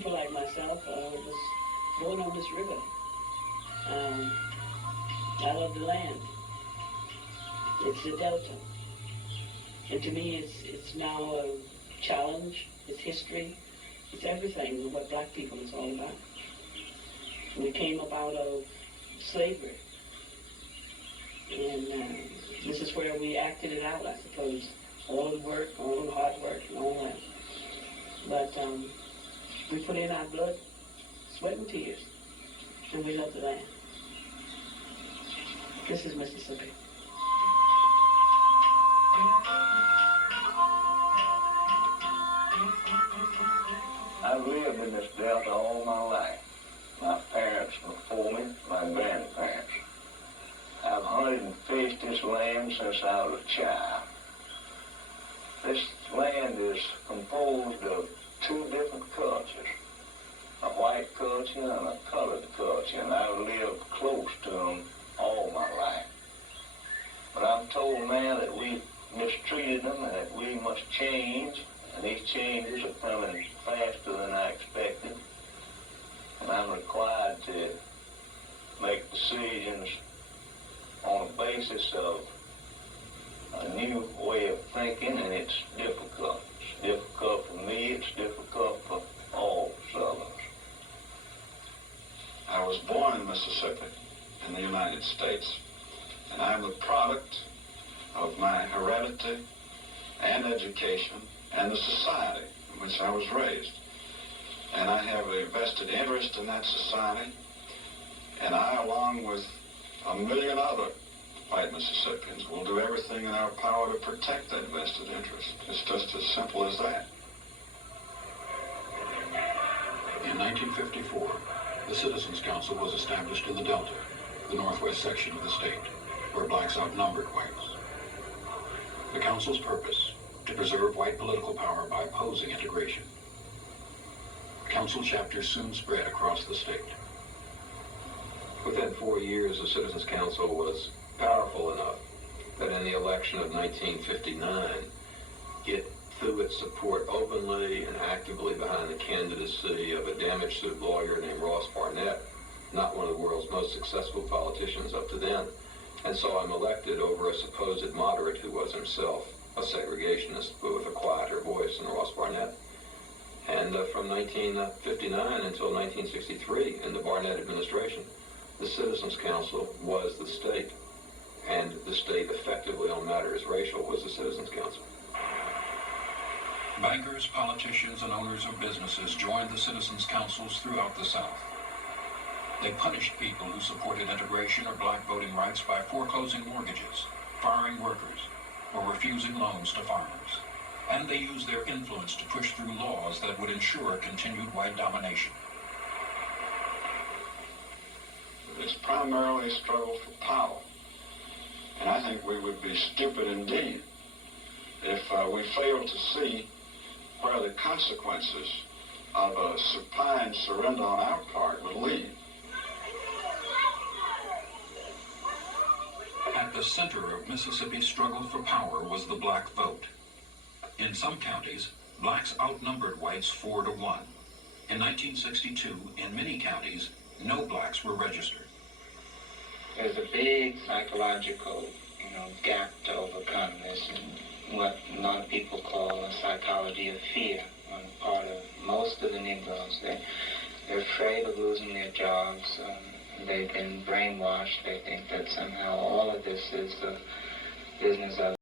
people like myself was born on this river. I love the land. It's the Delta. And to me, it's now a challenge. It's history. It's everything, what black people is all about. We came up out of slavery. And this is where we acted it out, I suppose. All the work, all the hard work, and all that. But we put in our blood, sweat, and tears, and we love the land. This is Mississippi. I've lived in this Delta all my life. My parents before me, my grandparents. I've hunted and fished this land since I was a child. This land is composed of two different cultures, a white culture and a colored culture, and I've lived close to them all my life. But I'm told now that we mistreated them and that we must change, and these changes are coming faster than I expected. And I'm required to make decisions on the basis of a new way of thinking, and it's difficult. It's difficult for me, it's difficult for all Southerners. I was born in Mississippi, in the United States, and I'm the product of my heredity and education and the society in which I was raised. And I have a vested interest in that society, and I, along with a million other white Mississippians, will do everything in our power to protect that vested interest. It's just as simple as that. In 1954, the Citizens Council was established in the Delta, the northwest section of the state, where blacks outnumbered whites. The council's purpose, to preserve white political power by opposing integration. Council chapters soon spread across the state. Within 4 years, the Citizens Council was powerful enough that in the election of 1959, it threw its support openly and actively behind the candidacy of a damage-suit lawyer named Ross Barnett, not one of the world's most successful politicians up to then. And so I'm elected over a supposed moderate who was himself a segregationist, but with a quieter voice than Ross Barnett. And from 1959 until 1963, in the Barnett administration, the Citizens Council was the state, and the state effectively on matters racial was the Citizens Council. Bankers, politicians, and owners of businesses joined the Citizens Councils throughout the South. They punished people who supported integration or black voting rights by foreclosing mortgages, firing workers, or refusing loans to farmers. And they used their influence to push through laws that would ensure continued white domination. It's primarily a struggle for power. And I think we would be stupid indeed if we failed to see where the consequences of a supine surrender on our part would lead. At the center of Mississippi's struggle for power was the black vote. In some counties, blacks outnumbered whites 4-1. In 1962, in many counties, no blacks were registered. There's a big psychological, gap to overcome. This and what a lot of people call a psychology of fear on the part of most of the Negroes. They're afraid of losing their jobs. They've been brainwashed. They think that somehow all of this is the business of